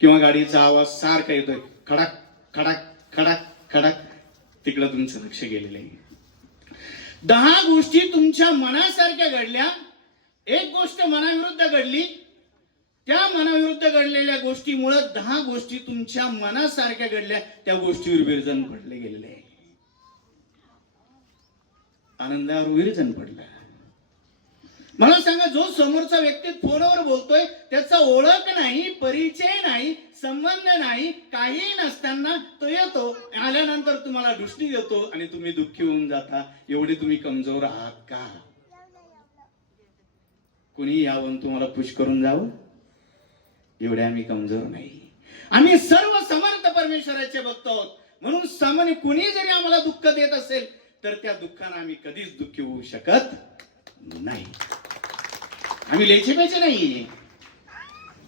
किंवा गाडीचा आवाज सारखा येतोय, खडाक खडाक खडाक खडाक, तिकडं तुमचं लक्ष गेलेलं आहे. 10 गोष्टी तुमच्या मनासारख्या घडल्या, एक गोष्ट मनाविरुद्ध घडली, त्या मनाविरुद्ध घडलेल्या गोष्टीमुळे 10 गोष्टी तुमच्या मनासारख्या घडल्या, त्या गोष्टीवर विरजन पडले गेलेले आहे. आनंदावर विरजन पडलं. मला सांगा, जो समोरचा व्यक्ती फोनवर बोलतोय, त्याचा ओळख नाही, परिचय नाही, संबंध नाही, काही नसताना तो येतो, आल्यानंतर तुम्हाला दृष्टी देतो आणि तुम्ही दुःखी होऊन जाता. एवढे तुम्ही कमजोर आहात का? कुणी यावं तुम्हाला पुश करून जावं? एवढे आम्ही कमजोर नाही. आम्ही सर्व समर्थ परमेश्वराचे भक्त आहोत. म्हणून सामान्य कुणी जरी आम्हाला दुःख देत असेल तर त्या दुःखाने आम्ही कधीच दुःखी होऊ शकत नाही. आम्ही लेचे पेचे नाही.